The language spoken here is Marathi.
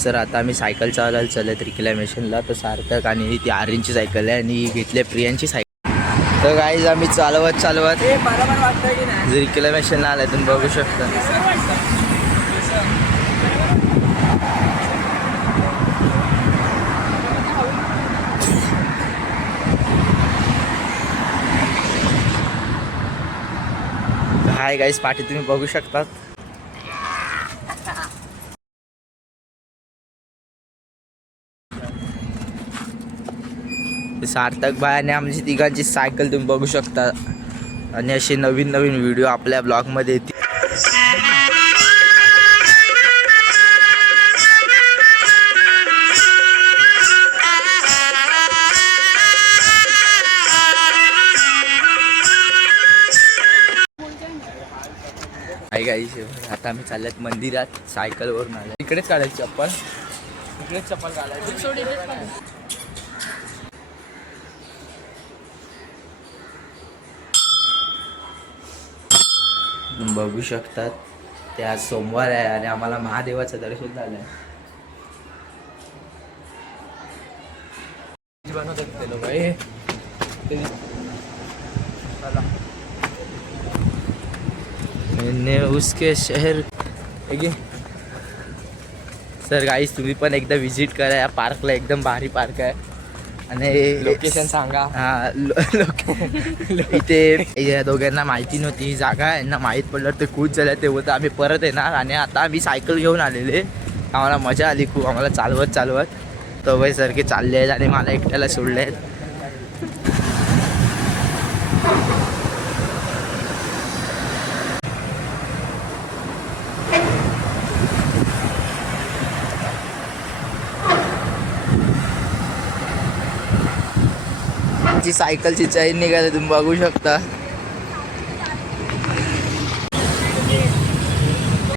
सर आता आम्ही सायकल चालवायला चालत रिक्लेमेशनला. तर सार्थक आणि ती आर्यनची सायकल आहे आणि घेतली प्रियांची सायकल. तर गाईज आम्ही चालवत रिक्लेमेशनला आलाय, तुम्ही बघू शकता. हाय गाईज, पाठी तुम्ही बघू शकतात. सार्थक भाई आणि आमची तिघांची सायकल तुम्ही बघू शकता. आणि असे नवीन नवीन व्हिडिओ आपल्या ब्लॉगमध्ये येतील. हाय गाईज, आता आम्ही चालल्यात मंदिरात सायकलवरून आलो. इकडेच काढायची चप्पल, इकडेच चप्पल काढायची. बघू शकतात ते आज सोमवार आहे आणि आम्हाला महादेवाचं दर्शन झालंय. उसके शहर. सर गाईस, तुम्ही पण एकदा विजिट करा या पार्कला, एकदम भारी पार्क आहे. आणि लोकेशन सांगा. हा, इथे या दोघांना माहिती नव्हती ही जागा. यांना माहीत पडलं ते खूप झालं, ते होतं आम्ही परत येणार. आणि आता आम्ही सायकल घेऊन आलेले, आम्हाला मजा आली खूप. आम्हाला चालवत तवय सारखे चालले आहेत आणि मला एकट्याला सोडले आहेत. सायकलची चैन निघाली, तुम्ही बघू शकता.